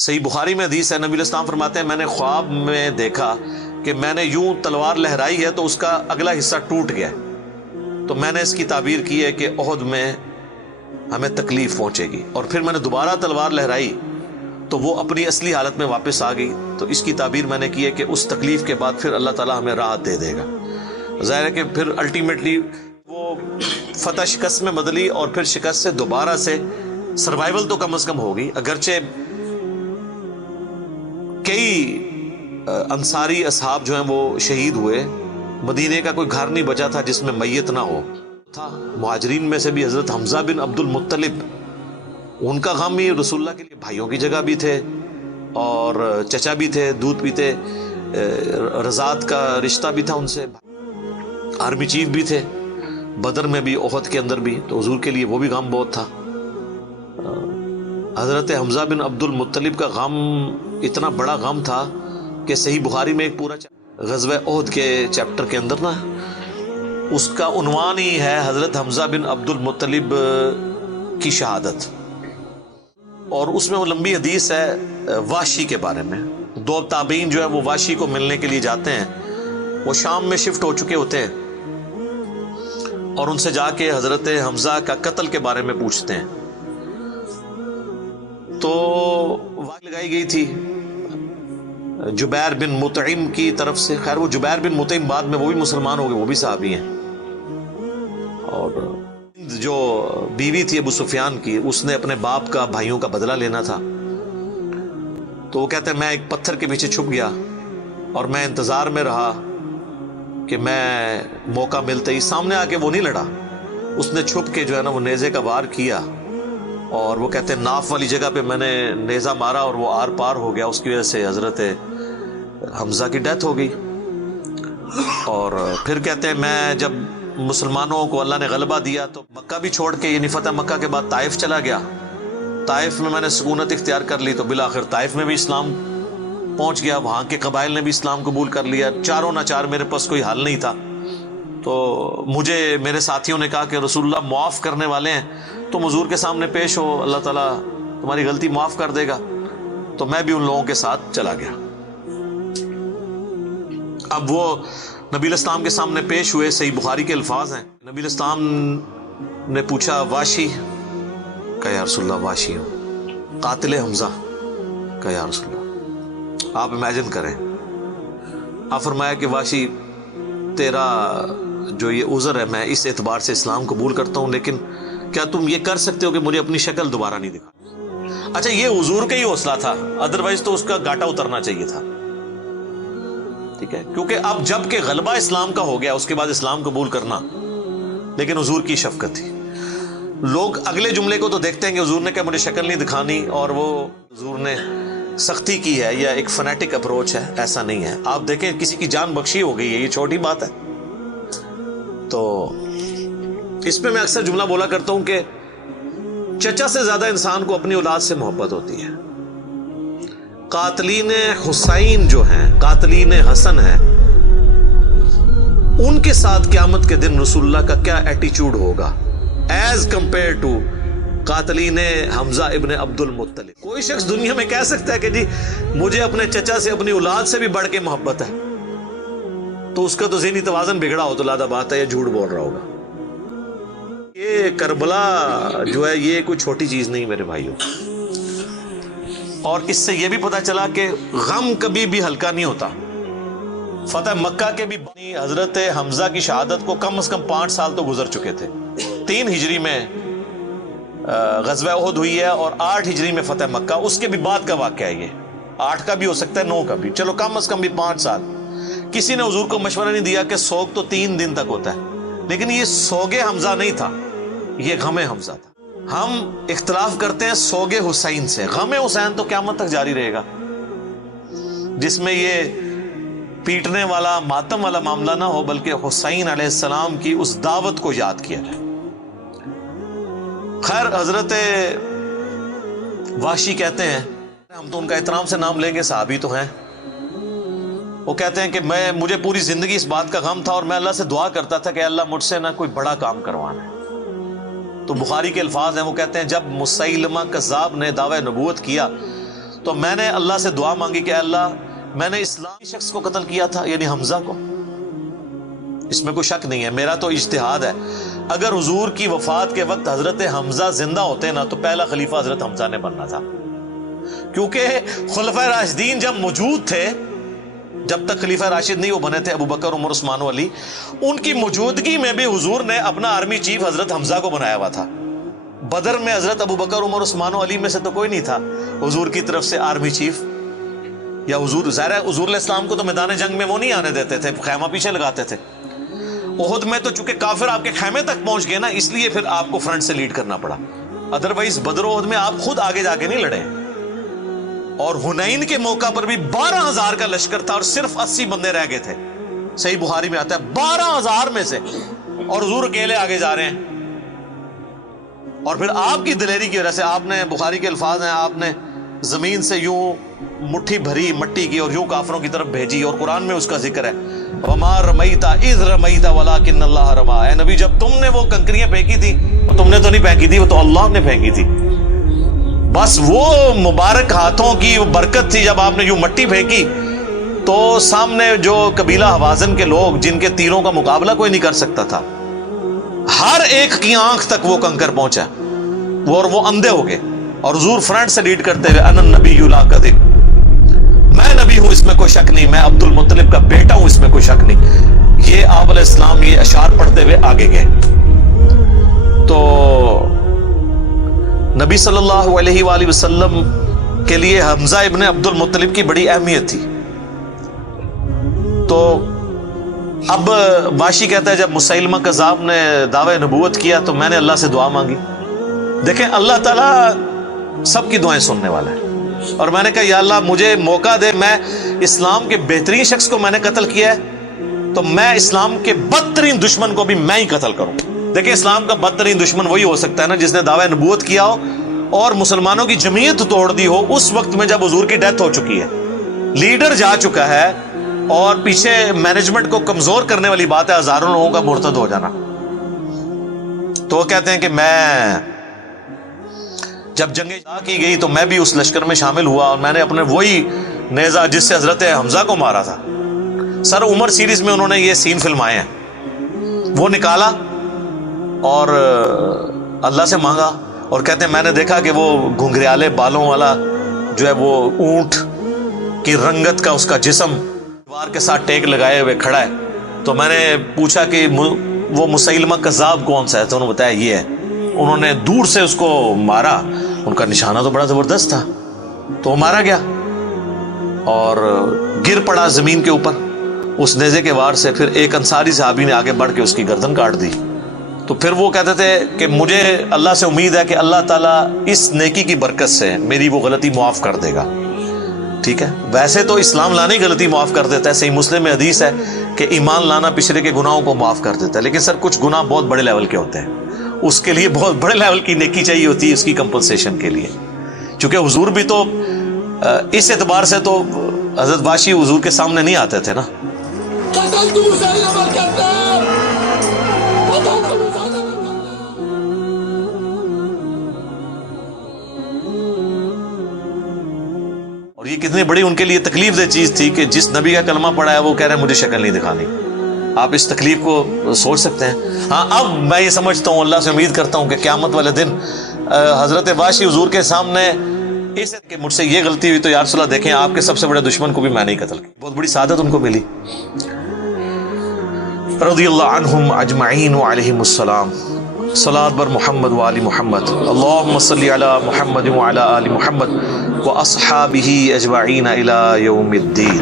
صحیح بخاری میں حدیث ہے، نبی علیہ السلام فرماتے ہیں میں نے خواب میں دیکھا کہ میں نے یوں تلوار لہرائی ہے تو اس کا اگلا حصہ ٹوٹ گیا، تو میں نے اس کی تعبیر کی ہے کہ احد میں ہمیں تکلیف پہنچے گی، اور پھر میں نے دوبارہ تلوار لہرائی تو وہ اپنی اصلی حالت میں واپس آ گئی، تو اس کی تعبیر میں نے کی ہے کہ اس تکلیف کے بعد پھر اللہ تعالیٰ ہمیں راحت دے دے گا۔ ظاہر ہے کہ پھر الٹیمیٹلی وہ فتح شکست میں بدلی، اور پھر شکست سے دوبارہ سے سروائیول تو کم از کم ہوگی، اگرچہ کئی انصاری اصحاب جو ہیں وہ شہید ہوئے، مدینے کا کوئی گھر نہیں بچا تھا جس میں میت نہ ہو تھا۔ مہاجرین میں سے بھی حضرت حمزہ بن عبد المطلب، ان کا غم ہی رسول اللہ کے لیے بھائیوں کی جگہ بھی تھے اور چچا بھی تھے، دودھ پیتے، رضاعت کا رشتہ بھی تھا ان سے، آرمی چیف بھی تھے، بدر میں بھی احد کے اندر بھی، تو حضور کے لیے وہ بھی غم بہت تھا۔ حضرت حمزہ بن عبد المطلب کا غم اتنا بڑا غم تھا کہ صحیح بخاری میں ایک پورا غزوہ احد کے چیپٹر کے اندر نا اس کا عنوان ہی ہے حضرت حمزہ بن عبد المطلب کی شہادت، اور اس میں وہ لمبی حدیث ہے وحشی کے بارے میں۔ دو تابعین جو ہے وہ وحشی کو ملنے کے لیے جاتے ہیں، وہ شام میں شفٹ ہو چکے ہوتے ہیں، اور ان سے جا کے حضرت حمزہ کا قتل کے بارے میں پوچھتے ہیں، تو واقع لگائی گئی تھی جبیر بن مطعم کی طرف سے۔ خیر وہ جبیر بن مطعم بعد میں وہ بھی مسلمان ہو گئے، وہ بھی صحابی ہیں، اور جو بیوی تھی ابو سفیان کی، اس نے اپنے باپ کا بھائیوں کا بدلہ لینا تھا، تو وہ کہتے ہیں میں ایک پتھر کے پیچھے چھپ گیا اور میں انتظار میں رہا کہ میں موقع ملتے ہی سامنے آ کے وہ نہیں لڑا، اس نے چھپ کے جو ہے نا وہ نیزے کا وار کیا، اور وہ کہتے ہیں ناف والی جگہ پہ میں نے نیزہ مارا اور وہ آر پار ہو گیا، اس کی وجہ سے حضرت حمزہ کی ڈیتھ ہو گئی۔ اور پھر کہتے ہیں میں جب مسلمانوں کو اللہ نے غلبہ دیا تو مکہ بھی چھوڑ کے، یعنی فتح مکہ کے بعد طائف چلا گیا، طائف میں نے سکونت اختیار کر لی، تو بالآخر طائف میں بھی اسلام پہنچ گیا، وہاں کے قبائل نے بھی اسلام قبول کر لیا، چاروں ناچار میرے پاس کوئی حل نہیں تھا، تو مجھے میرے ساتھیوں نے کہا کہ رسول اللہ معاف کرنے والے ہیں، تم حضور کے سامنے پیش ہو، اللہ تعالیٰ تمہاری غلطی معاف کر دے گا، تو میں بھی ان لوگوں کے ساتھ چلا گیا۔ اب وہ نبی علیہ السلام کے سامنے پیش ہوئے، صحیح بخاری کے الفاظ ہیں، نبی علیہ السلام نے پوچھا واشی کہا یا رسول اللہ واشی ہوں، قاتل حمزہ کہا یا رسول اللہ۔ آپ امیجن کریں، آپ فرمایا کہ واشی تیرا جو یہ عذر ہے میں اس اعتبار سے اسلام قبول کرتا ہوں، لیکن کیا تم یہ کر سکتے ہو کہ مجھے اپنی شکل دوبارہ نہیں دکھا؟ اچھا یہ حضور کا ہی حوصلہ تھا، ادروائز تو اس کا گاٹا اترنا چاہیے تھا، ٹھیک ہے، کیونکہ اب جب کہ غلبہ اسلام کا ہو گیا اس کے بعد اسلام قبول کرنا، لیکن حضور کی شفقت تھی۔ لوگ اگلے جملے کو تو دیکھتے ہیں کہ حضور نے کہا مجھے شکل نہیں دکھانی، اور وہ حضور نے سختی کی ہے یا ایک فنیٹک اپروچ ہے، ایسا نہیں ہے۔ آپ دیکھیں کسی کی جان بخشی ہو گئی ہے، یہ چھوٹی بات ہے۔ تو اس پہ میں اکثر جملہ بولا کرتا ہوں کہ چچا سے زیادہ انسان کو اپنی اولاد سے محبت ہوتی ہے۔ قاتلین حسین جو ہیں، قاتلین حسن ہیں، ان کے ساتھ قیامت کے دن رسول اللہ کا کیا ایٹیچیوڈ ہوگا ایز کمپیئر ٹو قاتلین حمزہ ابن عبد المطلب۔ کوئی شخص دنیا میں کہہ سکتا ہے کہ جی مجھے اپنے چچا سے اپنی اولاد سے بھی بڑھ کے محبت ہے، تو اس کا تو ذہنی توازن بگڑا ہو تو لادہ بات ہے، یا جھوٹ بول رہا ہوگا۔ یہ کربلا جو ہے یہ کوئی چھوٹی چیز نہیں میرے بھائیوں، اور اس سے یہ بھی پتا چلا کہ غم کبھی بھی ہلکا نہیں ہوتا۔ فتح مکہ کے بھی حضرت حمزہ کی شہادت کو کم از کم 5 سال تو گزر چکے تھے۔ 3 ہجری میں غزوہ احد ہوئی ہے اور 8 ہجری میں فتح مکہ، اس کے بھی بعد کا واقعہ ہے، یہ 8 کا بھی ہو سکتا ہے 9 کا بھی، چلو کم از کم بھی 5 سال۔ کسی نے حضور کو مشورہ نہیں دیا کہ سوگ تو 3 دن تک ہوتا ہے، لیکن یہ سوگ حمزہ نہیں تھا، یہ غم حمزہ تھا۔ ہم اختلاف کرتے ہیں سوگ حسین سے، غم حسین تو قیامت تک جاری رہے گا، جس میں یہ پیٹنے والا ماتم والا معاملہ نہ ہو، بلکہ حسین علیہ السلام کی اس دعوت کو یاد کیا جائے۔ خیر حضرت وحشی کہتے ہیں، ہم تو ان کا احترام سے نام لیں گے، صحابی تو ہیں، وہ کہتے ہیں کہ مجھے پوری زندگی اس بات کا غم تھا اور میں اللہ سے دعا کرتا تھا کہ اللہ مجھ سے نہ کوئی بڑا کام کروانا ہے۔ تو بخاری کے الفاظ ہیں، وہ کہتے ہیں جب مسیلمہ کذاب نے دعوی نبوت کیا تو میں نے اللہ سے دعا مانگی کہ اللہ میں نے اسلامی شخص کو قتل کیا تھا، یعنی حمزہ کو، اس میں کوئی شک نہیں ہے، میرا تو اجتہاد ہے، اگر حضور کی وفات کے وقت حضرت حمزہ زندہ ہوتے نا تو پہلا خلیفہ حضرت حمزہ نے بننا تھا، کیونکہ خلفائے راشدین جب موجود تھے، جب تک خلیفہ راشد نہیں وہ بنے تھے ابو بکر، عمر، عثمان و علی، ان کی موجودگی میں بھی حضور نے اپنا آرمی چیف حضرت حمزہ کو بنایا ہوا تھا۔ بدر میں حضرت ابو بکر، عمر، عثمان و علی میں سے تو کوئی نہیں تھا حضور کی طرف سے آرمی چیف، یا حضور ظاہر ہے حضور علیہ السلام کو تو میدان جنگ میں وہ نہیں آنے دیتے تھے، خیمہ پیچھے لگاتے تھے۔ احد میں تو چونکہ کافر آپ کے خیمے تک پہنچ گئے نا، اس لیے پھر آپ کو فرنٹ سے لیڈ کرنا پڑا، ادروائز بدر و احد میں آپ خود آگے جا کے نہیں لڑے۔ اور حنین کے موقع پر بھی 12,000 کا لشکر تھا اور صرف 80 بندے رہ گئے تھے، صحیح بخاری میں آتا ہے 12,000 میں سے، اور حضور اکیلے آگے جا رہے ہیں۔ اور پھر آپ کی دلیری کی وجہ سے آپ نے، بخاری کے الفاظ ہیں، آپ نے زمین سے یوں مٹھی بھری مٹی کی اور یوں کافروں کی طرف بھیجی، اور قرآن میں اس کا ذکر ہے وَمَا رَمَيْتَ إِذْ رَمَيْتَ وَلَكِنَّ اللَّهَ رَمَىٰ۔ اے نبی جب تم نے وہ کنکریاں پھینکی تھی، وہ تم نے تو نہیں پھینکی تھی، وہ تو اللہ نے پھینکی تھی، بس وہ مبارک ہاتھوں کی برکت تھی۔ جب آپ نے یوں مٹی پھینکی تو سامنے جو قبیلہ حوازن کے لوگ جن کے تیروں کا مقابلہ کوئی نہیں کر سکتا تھا، ہر ایک کی آنکھ تک وہ کنکر پہنچا، اور وہ اندھے ہو گئے، اور حضور فرنٹ سے لیڈ کرتے ہوئے انا النبی لا کذب، میں نبی ہوں اس میں کوئی شک نہیں، میں عبد المطلب کا بیٹا ہوں اس میں کوئی شک نہیں، یہ آپ علیہ السلام یہ اشعار پڑھتے ہوئے آگے گئے۔ تو نبی صلی اللہ علیہ وآلہ وسلم کے لیے حمزہ ابن عبد المطلب کی بڑی اہمیت تھی۔ تو اب باشی کہتا ہے جب مسیلمہ کذاب نے دعوی نبوت کیا تو میں نے اللہ سے دعا مانگی۔ دیکھیں اللہ تعالیٰ سب کی دعائیں سننے والا ہے، اور میں نے کہا یا اللہ مجھے موقع دے، میں اسلام کے بہترین شخص کو میں نے قتل کیا ہے تو میں اسلام کے بدترین دشمن کو بھی میں ہی قتل کروں۔ دیکھیں اسلام کا بدترین دشمن وہی ہو سکتا ہے نا جس نے دعوی نبوت کیا ہو اور مسلمانوں کی جمعیت توڑ دی ہو اس وقت میں جب حضور کی ڈیتھ ہو چکی ہے، لیڈر جا چکا ہے، اور پیچھے مینجمنٹ کو کمزور کرنے والی بات ہے ہزاروں لوگوں کا مرتد ہو جانا۔ تو وہ کہتے ہیں کہ میں جب جنگ جہاد کی گئی تو میں بھی اس لشکر میں شامل ہوا، اور میں نے اپنے وہی نیزہ جس سے حضرت حمزہ کو مارا تھا، سر عمر سیریز میں انہوں نے یہ سین فلمائے ہیں، وہ نکالا اور اللہ سے مانگا، اور کہتے ہیں میں نے دیکھا کہ وہ گھنگریالے بالوں والا جو ہے وہ اونٹ کی رنگت کا اس کا جسم دیوار کے ساتھ ٹیک لگائے ہوئے کھڑا ہے۔ تو میں نے پوچھا کہ وہ مسیلمہ کذاب کون سا ہے، تو انہوں نے بتایا یہ ہے۔ انہوں نے دور سے اس کو مارا، ان کا نشانہ تو بڑا زبردست تھا، تو وہ مارا گیا اور گر پڑا زمین کے اوپر اس نیزے کے وار سے۔ پھر ایک انصاری صحابی نے آگے بڑھ کے اس کی گردن کاٹ دی۔ تو پھر وہ کہتے تھے کہ مجھے اللہ سے امید ہے کہ اللہ تعالیٰ اس نیکی کی برکت سے میری وہ غلطی معاف کر دے گا۔ ٹھیک ہے، ویسے تو اسلام لانے ہی غلطی معاف کر دیتا ہے، صحیح مسلم میں حدیث ہے کہ ایمان لانا پچھلے کے گناہوں کو معاف کر دیتا ہے، لیکن سر کچھ گناہ بہت بڑے لیول کے ہوتے ہیں، اس کے لیے بہت بڑے لیول کی نیکی چاہیے ہوتی ہے اس کی کمپنسیشن کے لیے، چونکہ حضور بھی تو اس اعتبار سے تو حضرت واشی حضور کے سامنے نہیں آتے تھے نا۔ اور یہ کتنی بڑی ان کے لیے تکلیف دہ چیز تھی کہ جس نبی کا کلمہ پڑھا ہے وہ کہہ رہے ہیں مجھے شکل نہیں دکھانی۔ آپ اس تکلیف کو سوچ سکتے ہیں۔ ہاں اب میں یہ سمجھتا ہوں، اللہ سے امید کرتا ہوں کہ قیامت والے دن حضرت واشی حضور کے سامنے اس کہ مجھ سے یہ غلطی ہوئی تو یا رسول اللہ دیکھیں آپ کے سب سے بڑے دشمن کو بھی میں نہیں قتل کی۔ بہت بڑی سعادت ان کو ملی، رضی اللہ عنہم اجمعین وعلیہم السلام۔ صلاۃ بر محمد و آل محمد، اللہم صلی علی محمد و علی آل محمد و اصحابہ اجمعین الی یوم الدین۔